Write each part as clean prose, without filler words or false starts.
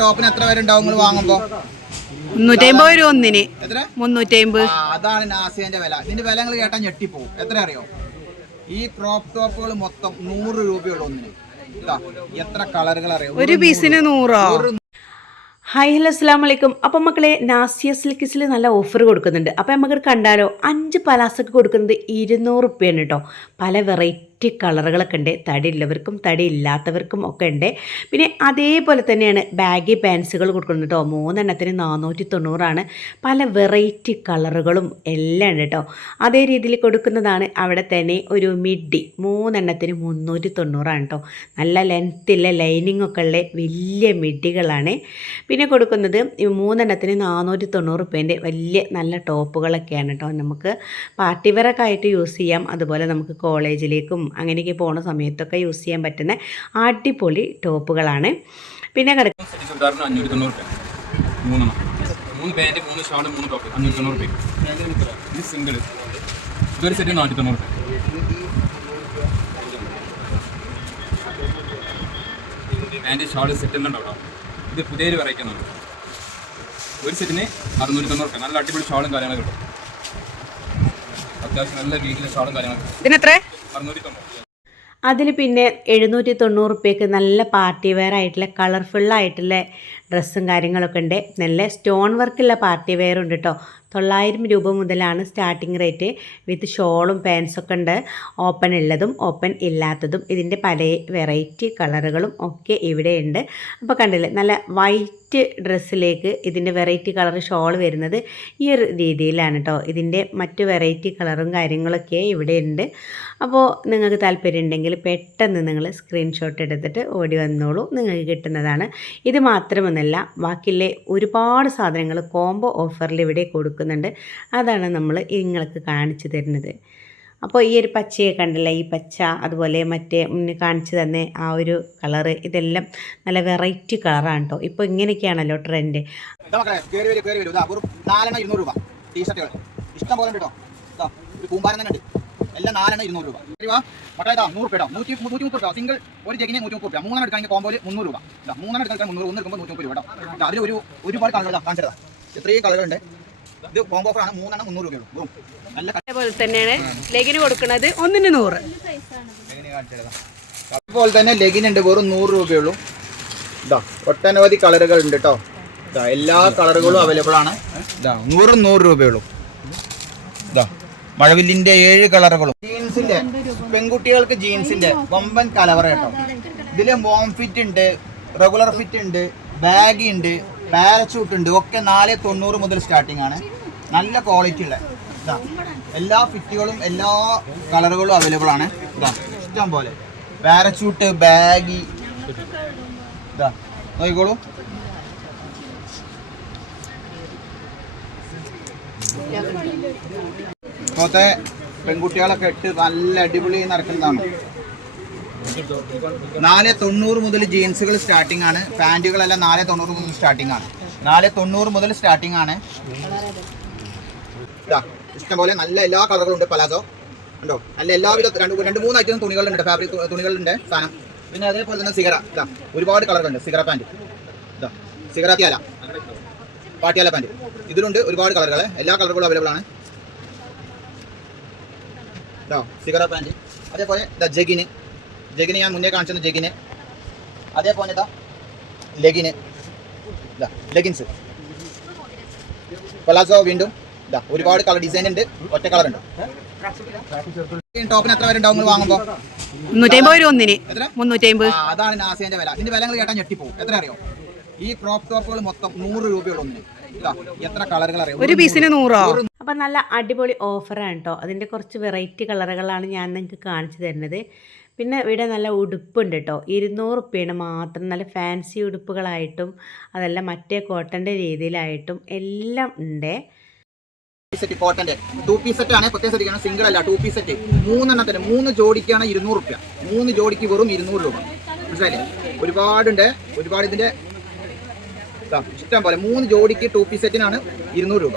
ടോപ്പിന് എത്ര പേരുണ്ടാവും നിങ്ങൾ വാങ്ങുമ്പോ? 350 രൂപ ഒന്നിന്. എത്ര? 350. അതാണ് നാസിയന്റെ വില. ഇതിന്റെ വില നിങ്ങൾ കേട്ടാൽ ഞെട്ടിപ്പോവും. എത്ര അറിയോ? ഈ ക്രോപ്പ് ടോപ്പുകൾ മൊത്തം 100 രൂപയുള്ള ഒന്നിന്. ഇതാ എത്ര കളറുകൾ അറിയോ? ഒരു പീസിന് 100. ഹായ് ഹലോ അസ്സലാം വലൈക്കും. അപ്പം മക്കളെ, നാസിയ സിൽക്കിസിൽ നല്ല ഓഫർ കൊടുക്കുന്നുണ്ട്. അപ്പം നമുക്ക് കണ്ടാലോ. 5 പലാസൊക്കെ കൊടുക്കുന്നത് 200 റുപ്യാണ് കേട്ടോ. പല വെറൈറ്റി കളറുകളൊക്കെ ഉണ്ട്. തടി ഉള്ളവർക്കും തടി ഇല്ലാത്തവർക്കും ഒക്കെ ഉണ്ട്. പിന്നെ അതേപോലെ തന്നെയാണ് ബാഗി പാൻസുകൾ കൊടുക്കുന്നത് കേട്ടോ. 3 എണ്ണത്തിന് 490 പല വെറൈറ്റി കളറുകളും എല്ലാം ഉണ്ട് കേട്ടോ. അതേ രീതിയിൽ കൊടുക്കുന്നതാണ് അവിടെ തന്നെ ഒരു മിഡി 3 എണ്ണത്തിന് 390 കേട്ടോ. നല്ല ലെങ്ത്തുള്ള ലൈനിങ് ഒക്കെ ഉള്ള വലിയ മിഡികളാണ്. പിന്നെ കൊടുക്കുന്നത് 3 എണ്ണത്തിന് 490 റുപ്യേൻ്റെ വലിയ നല്ല ടോപ്പുകളൊക്കെയാണ് കേട്ടോ. നമുക്ക് പാർട്ടി വെയറൊക്കെ ആയിട്ട് യൂസ് ചെയ്യാം. അതുപോലെ നമുക്ക് കോളേജിലേക്കും അങ്ങനെയൊക്കെ പോകുന്ന സമയത്തൊക്കെ യൂസ് ചെയ്യാൻ പറ്റുന്ന അടിപൊളി ടോപ്പുകളാണ്. പിന്നെ കിടക്കും 3 പാൻറ് 3 ഷാൾ 3 ടോപ്പ് 590 രൂപ. ഇത് സിംഗിൾ ഇതൊരു സെറ്റ് 490 രൂപ. പാൻറ് ഷാൾ സെറ്റ് എല്ലാം ഉണ്ടാവും. ഇത് പുതിയൊരു വെറൈറ്റി ആണ്. ഒരു സെറ്റിന് 690 രൂപ. നല്ല അടിപൊളി ഷാളും കാര്യങ്ങളൊക്കെ കിട്ടും. അത്യാവശ്യം നല്ല രീതിയിലെ ഷാളും കാര്യങ്ങളൊക്കെ. ഇതിനെത്ര? 690. അതിൽ പിന്നെ 790 റുപ്യക്ക് നല്ല പാർട്ടി വെയർ ആയിട്ടുള്ള കളർഫുള്ളായിട്ടുള്ള ഡ്രസ്സും കാര്യങ്ങളൊക്കെ ഉണ്ട്. നല്ല സ്റ്റോൺ വർക്കുള്ള പാർട്ടി വെയർ ഉണ്ട് കേട്ടോ. 900 രൂപ മുതലാണ് സ്റ്റാർട്ടിങ് റേറ്റ്. വിത്ത് ഷോളും പാൻസൊക്കെ ഉണ്ട്. ഓപ്പൺ ഉള്ളതും ഓപ്പൺ ഇല്ലാത്തതും ഇതിൻ്റെ പല വെറൈറ്റി കളറുകളും ഒക്കെ ഇവിടെ ഉണ്ട്. അപ്പോൾ കണ്ടില്ലേ, നല്ല വൈറ്റ് ഡ്രസ്സിലേക്ക് ഇതിൻ്റെ വെറൈറ്റി കളർ ഷോൾ വരുന്നത് ഈ ഒരു രീതിയിലാണ് കേട്ടോ. ഇതിൻ്റെ മറ്റ് വെറൈറ്റി കളറും കാര്യങ്ങളൊക്കെ ഇവിടെ ഉണ്ട്. അപ്പോൾ നിങ്ങൾക്ക് താല്പര്യം ഉണ്ടെങ്കിൽ പെട്ടെന്ന് നിങ്ങൾ സ്ക്രീൻഷോട്ട് എടുത്തിട്ട് ഓടി വന്നോളൂ, നിങ്ങൾക്ക് കിട്ടുന്നതാണ്. ഇത് മാത്രമൊന്നുമല്ല, ബാക്കിയുള്ള ഒരുപാട് സാധനങ്ങൾ കോംബോ ഓഫറിൽ ഇവിടെ കൊടുക്കുന്നുണ്ട്. അതാണ് നമ്മൾ നിങ്ങൾക്ക് കാണിച്ചു തരുന്നത്. അപ്പോൾ ഈ ഒരു പച്ചയെ കണ്ടില്ല, ഈ പച്ച അതുപോലെ മറ്റേ കാണിച്ചു തന്നെ ആ ഒരു കളറ്, ഇതെല്ലാം നല്ല വെറൈറ്റി കളറാണ് കേട്ടോ. ഇപ്പോൾ ഇങ്ങനെയൊക്കെയാണല്ലോ ട്രെൻഡ്. 200 രൂപ ടീഷർട്ടുകൾ ഇഷ്ടം പോലെ കേട്ടോ. ഒരു കൂമ്പാരം തന്നെ ഉണ്ട്. എല്ലാം 4 200 രൂപ. മക്കളെ 100 രൂപ 130 രൂപ. സിംഗിൾ ഒരു ജഗിന് 130 രൂപ. 3 എടുക്കാൻ കോമ്പോയിൽ 300 രൂപ. 3 എടുക്കാൻ 300, 1 എടുക്കുമ്പോൾ 130 രൂപ കേട്ടോ. അതിൽ ഒരുപാട് കളറുകൾ കാണിച്ചതാണ്. എത്രയും കളറുകളുണ്ട്. ഇത് കോംബോ ഓഫറാണ്. 3 300 രൂപയുള്ളൂ. നല്ല അതേപോലെ തന്നെയാണ് ലെഗിന് കൊടുക്കുന്നത് 1 ന് 100. അതുപോലെ തന്നെ ലെഗിൻ ഉണ്ട്, വെറും 100 രൂപയുള്ളൂ. ഇതാ ഒട്ടനവധി കളറുകൾ ഉണ്ട് കേട്ടോ. ഇതാ എല്ലാ കളറുകളും അവൈലബിൾ ആണ്. ഇതാ 100 രൂപയുള്ളൂ. ഇതാ മഴവില്ലിന്റെ 7 കളറുകളും. ജീൻസിന്റെ പെൺകുട്ടികൾക്ക് ജീൻസിന്റെ വമ്പൻ കലവറ കേട്ടോ. ഇതില് മോം ഫിറ്റ് ഉണ്ട്, റെഗുലർ ഫിറ്റ് ഉണ്ട്, ബാഗി ഉണ്ട്, പാരച്യൂട്ട് ഉണ്ട്. ഒക്കെ 490 മുതൽ സ്റ്റാർട്ടിംഗ് ആണ്. നല്ല ക്വാളിറ്റി ഉള്ള ഇതാ എല്ലാ ഫിറ്റുകളും എല്ലാ കളറുകളും അവൈലബിൾ ആണ്. ഇതാ ഇഷ്ടം പോലെ പാരച്യൂട്ട്, ബാഗി, ഇതാ നോക്കിക്കോളൂ. ഇപ്പോഴത്തെ പെൺകുട്ടികളൊക്കെ ഇട്ട് നല്ല അടിപൊളി നടക്കുന്നതാണ്. 490 മുതൽ ജീൻസുകൾ സ്റ്റാർട്ടിംഗ് ആണ്. പാൻറ്റുകളെല്ലാം 490 മുതൽ സ്റ്റാർട്ടിംഗ് ആണ്. 490 മുതൽ സ്റ്റാർട്ടിംഗ് ആണ്. ഇഷ്ടംപോലെ നല്ല എല്ലാ കളറുകളും ഉണ്ട്. പലാസോ ഉണ്ടോ, നല്ല എല്ലാവിധ 2-3 ഐറ്റം തുണികളുണ്ട്, ഫാബ്രിക് തുണികളുണ്ട് സാധനം. പിന്നെ അതേപോലെ തന്നെ സിഗറ, ഇതാ ഒരുപാട് കളറുകളുണ്ട്. സിഗറ പാൻറ്റ്, ഇതാ സിഗറാത്തിയാല, പാട്ടിയാല പാൻറ്റ്, ഇതിലുണ്ട് ഒരുപാട് കളറുകൾ. എല്ലാ കളറുകളും അവൈലബിൾ ആണ്. ഇതാ സിഗറ പാൻറ്റ്. അതേപോലെ ഇതാ ജഗിന് ഞാൻ മുന്നേ കാണിച്ചത് ജഗിന്. അതേപോലെ ഇതാ ലെഗിന്, ഇതാ ലെഗിൻസ്, പലാസോ വീണ്ടും ഇതാ ഒരുപാട് കളർ ഡിസൈൻ ഉണ്ട്. ഒറ്റ കളർ ഉണ്ട്. ടോപ്പിന് എത്ര പേരുണ്ടാവും നിങ്ങൾ വാങ്ങുമ്പോൾ? 350 രൂപ ഒന്നിന്. 350. അതാണ് നാസിയന്റെ വില. ഇതിന്റെ വില നിങ്ങൾ കേട്ടാൽ ഞെട്ടിപ്പോവും. എത്ര അറിയോ? ഈ ക്രോപ്പ് ടോപ്പുകൾ മൊത്തം 100 രൂപയുള്ള ഒന്നിന്. ഇതാ എത്ര കളറുകൾ അറിയോ? ഒരു പീസിന് 100. അപ്പം നല്ല അടിപൊളി ഓഫറാണ് കേട്ടോ. അതിൻ്റെ കുറച്ച് വെറൈറ്റി കളറുകളാണ് ഞാൻ നിങ്ങൾക്ക് കാണിച്ചു തരുന്നത്. പിന്നെ ഇവിടെ നല്ല ഉടുപ്പുണ്ട് കേട്ടോ. 200 റുപ്യാണ് മാത്രം. നല്ല ഫാൻസി ഉടുപ്പുകളായിട്ടും അതല്ല മറ്റേ കോട്ടൻ്റെ രീതിയിലായിട്ടും എല്ലാം ഉണ്ട്. സെറ്റ് കോട്ടന്റെ 2 പീസ് സെറ്റ് ആണ്. പ്രത്യേക സെറ്റ് സിംഗിൾ അല്ല, 2 പീസ് സെറ്റ് 3 എണ്ണത്തിന് 3 ജോഡിക്കാണ് 200 രൂപ. 3 ജോഡിക്ക് വെറും 200 രൂപ. മനസ്സിലായില്ലേ? ഒരുപാടുണ്ട്. ഒരുപാട് ഇതിന്റെ ഇഷ്ടം പോലെ 3 ജോഡിക്ക് 2 പീസ് സെറ്റിനാണ് 200 രൂപ.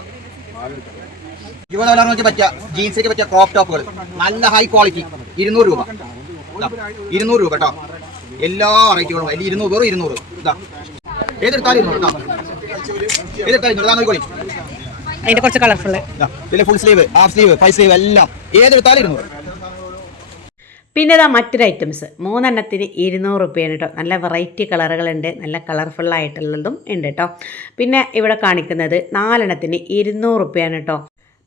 യുവതലമുറയ്ക്ക് പറ്റിയ ജീൻസിലേക്ക് പറ്റിയ ക്രോപ്പ് ടോപ്പുകൾ നല്ല ഹൈ ക്വാളിറ്റി 200 രൂപ. 200 രൂപ കേട്ടോ. എല്ലാ വെറൈറ്റികളും 200 വെറും 200. ഇതാ ഏതെടുത്താലും 200 കേട്ടോ. ഏതെടുത്താലും 200. നോക്കിക്കോളി. അതിന്റെ കുറച്ച് കളർഫുള്ള്. ഇതിലെ full sleeve, half sleeve, 5 sleeve എല്ലാം ഏതെടുത്താലും 200. പിന്നെ ഇതാ മറ്റൊരു ഐറ്റംസ് 3 എണ്ണത്തിന് 200 രൂപയാണ് കേട്ടോ. നല്ല വെറൈറ്റി കളറുകളുണ്ട്, നല്ല കളർഫുള്ളായിട്ടുള്ളതും ഉണ്ട് കേട്ടോ. പിന്നെ ഇവിടെ കാണിക്കുന്നത് 4 എണ്ണത്തിന് 200 രൂപയാണ് കേട്ടോ.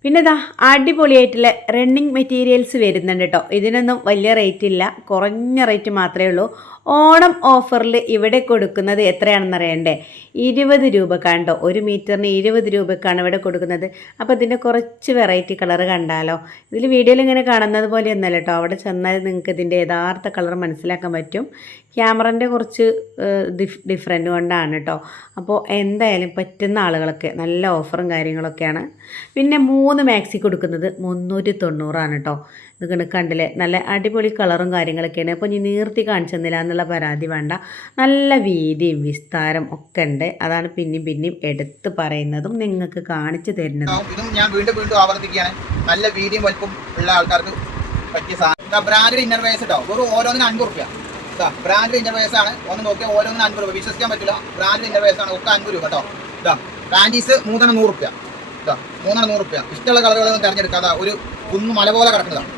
പിന്നെ ഇതാ അടിപൊളിയായിട്ടുള്ള റണ്ണിങ് മെറ്റീരിയൽസ് വരുന്നുണ്ട് കേട്ടോ. ഇതിനൊന്നും വലിയ റേറ്റ് ഇല്ല, കുറഞ്ഞ റേറ്റ് മാത്രമേ ഉള്ളൂ. ഓണം ഓഫറിൽ ഇവിടെ കൊടുക്കുന്നത് എത്രയാണെന്ന് അറിയണ്ടേ? 20 രൂപക്കാണ് കേട്ടോ. 1 മീറ്ററിന് 20 രൂപക്കാണ് ഇവിടെ കൊടുക്കുന്നത്. അപ്പോൾ ഇതിൻ്റെ കുറച്ച് വെറൈറ്റി കളർ കണ്ടാലോ? ഇതിൽ വീഡിയോയിൽ ഇങ്ങനെ കാണുന്നത് പോലെ ഒന്നല്ല കേട്ടോ. അവിടെ ചെന്നാൽ നിങ്ങൾക്ക് ഇതിൻ്റെ യഥാർത്ഥ കളർ മനസ്സിലാക്കാൻ പറ്റും. ക്യാമറൻ്റെ കുറച്ച് ഡിഫറൻറ്റ് കൊണ്ടാണ് കേട്ടോ. അപ്പോൾ എന്തായാലും പറ്റുന്ന ആളുകളൊക്കെ നല്ല ഓഫറും കാര്യങ്ങളൊക്കെയാണ്. പിന്നെ 3 മാക്സി കൊടുക്കുന്നത് 390 കേട്ടോ. ഇത് കണ്ടില്ലേ, നല്ല അടിപൊളി കളറും കാര്യങ്ങളൊക്കെയാണ്. അപ്പോൾ ഇനി നീർത്തി കാണിച്ചു തന്നില്ല എന്നുള്ള പരാതി വേണ്ട. നല്ല വീതിയും വിസ്താരം ഒക്കെ ഉണ്ട്. അതാണ് പിന്നെയും എടുത്ത് പറയുന്നതും നിങ്ങൾക്ക് കാണിച്ചു തരുന്നതും. ഇതും ഞാൻ വീണ്ടും ആവർത്തിക്കുകയാണ്. നല്ല വീതിയും വലിപ്പം ഉള്ള ആൾക്കാർക്ക് പറ്റിയ സാധനം. ബ്രാൻഡഡ് ഇന്നർ വേഴ്സ് കേട്ടോ. വെറും ഓരോന്നിന് 50 രൂപ. ബ്രാൻഡഡ് ഇന്നർ വേഴ്സ് ആണ്. ഒന്ന് നോക്കിയാൽ ഓരോന്നിന് 50 രൂപ. വിശ്വസിക്കാൻ പറ്റില്ല. ബ്രാൻഡഡ് ഇന്നർ വേഴ്സ് ആണ്. ഒക്കെ 50 രൂപ കേട്ടോ. ഇതാ പാൻറ്റീസ് 3 100 രൂപ. ഇതാ 3 100 രൂപ. ഇഷ്ടമുള്ള കളറുകളൊന്നും തിരഞ്ഞെടുക്കാതെ ഒരു കുന്നു മല പോലെ കിടക്കുന്നതാണ്.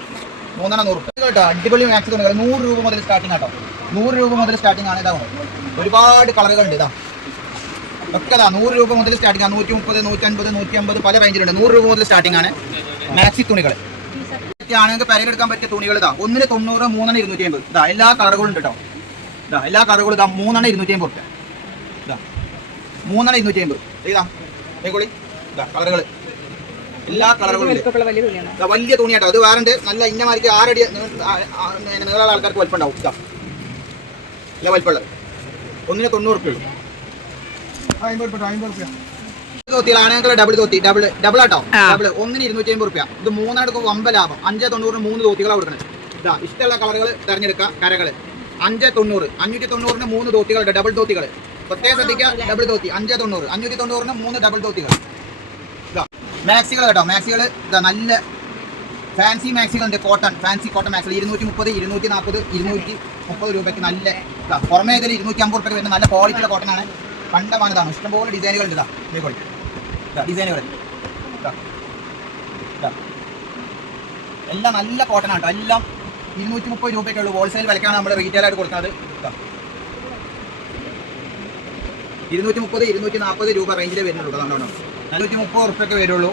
3 100 രൂപ കേട്ടോ. അടിപൊളി മാക്സി തുണികൾ 100 രൂപ മുതൽ സ്റ്റാർട്ടിങ് കേട്ടോ. 100 രൂപ മുതൽ സ്റ്റാർട്ടിങ് ആണ്. ഇതാ ഒരുപാട് കളറുകളുണ്ട്. ഇതാ ഒക്കെ 100 രൂപ മുതൽ സ്റ്റാർട്ടിങ് ആണ്. 130, 150, 150 പല റേഞ്ചിലുണ്ട്. 100 രൂപ മുതൽ സ്റ്റാർട്ടിങ് ആണ് മാക്സി തുണികൾ. ആണെങ്കിൽ പെരയിലെടുക്കാൻ പറ്റിയ തുണികൾ ഇതാ 1 90, 3 250. ഇതാ എല്ലാ കളറുകളും ഉണ്ട് കേട്ടോ. ഇതാ എല്ലാ കളറുകളും ഇതാ 3 250 രൂപ. ഇതാ 3 250. ഇതാ കേൾക്കോളി. ഇതാ കളറുകൾ എല്ലാ കളറുകളും വലിയ തുണി കേട്ടോ. അത് വേറെ നല്ല ഇന്നമാർക്ക് 6 അടി നീളമുള്ള ആൾക്കാർക്ക് വലിപ്പം ഉണ്ടാവും. ഇതാ നല്ല വലിപ്പമുള്ളത് 1 90 രൂപ. തോത്തികളാണെങ്കിൽ ഡബിൾ തോത്തി ഡബിൾ ആട്ടോ. ഡബിൾ 1 250 രൂപ. ഇത് 3 എടുക്കും 9 ലാഭം. 590 3 തോത്തികളാണ് കൊടുക്കുന്നത്. ഇതാ ഇഷ്ടമുള്ള കളറുകൾ തിരഞ്ഞെടുക്കാം. കരകൾ 590, 590 3 തോത്തികളുണ്ട്. ഡബിൾ തോത്തികൾ പ്രത്യേകം ശ്രദ്ധിക്കുക. ഡബിൾ തോത്തി 590, 590 3 ഡബിൾ തോത്തികൾ. ഇതാ മാക്സികൾ കേട്ടോ. മാക്സികൾ ഇതാ നല്ല ഫാൻസി മാക്സികളുണ്ട്. കോട്ടൺ ഫാൻസി കോട്ടൺ മാക്സികൾ 230, 240, 230 രൂപയ്ക്ക് നല്ല ഇതാ. പുറമേ ഇതിൽ 250 രൂപയ്ക്ക് വരുന്ന നല്ല ക്വാളിറ്റിയുള്ള കോട്ടനാണ്. കണ്ടമാനതാണ്. ഇഷ്ടംപോലെ ഡിസൈനുകൾ ഉണ്ട്. ഇതാ ഡിസൈനുകൾ എല്ലാം നല്ല കോട്ടൺ ആട്ടോ. എല്ലാം 230 രൂപയ്ക്കുള്ളൂ. ഹോൾസെയിൽ വിലക്കാണ് നമ്മൾ റീറ്റെയിൽ ആയിട്ട് കൊടുക്കുന്നത്. 230, 240 രൂപ റേഞ്ചിൽ വരുന്നുള്ളൂ. 230 റുപ്യക്ക് വരുള്ളൂ.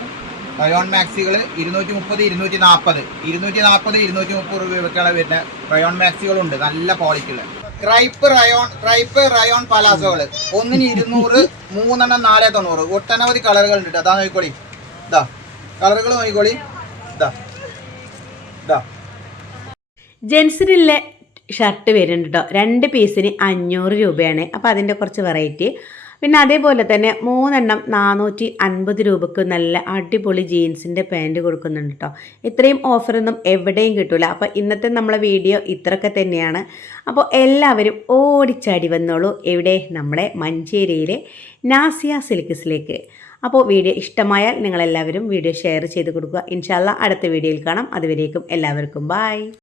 റയോൺ മാക്സികൾ 230, 240, 230 രൂപയ്ക്കാണ് വരുന്ന റയോൺ മാക്സികളുണ്ട്. നല്ല ക്വാളിറ്റിയുള്ള ക്രൈപ്പ് റയോൺ പലാസോകൾ 1 200, 3 490. ഒട്ടനവധി കളറുകൾ ഉണ്ട്. അതാ നോക്കിക്കോളി. ഇതാ കളറുകൾ നോക്കിക്കോളി. ഇതാ ജെൻസിനുള്ള ഷർട്ട് വരുന്നുണ്ട് കേട്ടോ. 2 പീസിന് 500 രൂപയാണ്. അപ്പോൾ അതിൻ്റെ കുറച്ച് വെറൈറ്റി. പിന്നെ അതേപോലെ തന്നെ 3 എണ്ണം 450 രൂപക്ക് നല്ല അടിപൊളി ജീൻസിൻ്റെ പാൻറ്റ് കൊടുക്കുന്നുണ്ട് കേട്ടോ. ഇത്രയും ഓഫറൊന്നും എവിടെയും കിട്ടില്ല. അപ്പോൾ ഇന്നത്തെ നമ്മളെ വീഡിയോ ഇത്രയൊക്കെ തന്നെയാണ്. അപ്പോൾ എല്ലാവരും ഓടിച്ചാടി വന്നോളൂ. എവിടെ? നമ്മുടെ മഞ്ചേരിയിലെ നാസിയ സിൽക്സിലേക്ക്. അപ്പോൾ വീഡിയോ ഇഷ്ടമായാൽ നിങ്ങളെല്ലാവരും വീഡിയോ ഷെയർ ചെയ്ത് കൊടുക്കുക. ഇൻഷാ അല്ലാഹ് അടുത്ത വീഡിയോയിൽ കാണാം. അതുവരേക്കും എല്ലാവർക്കും ബൈ.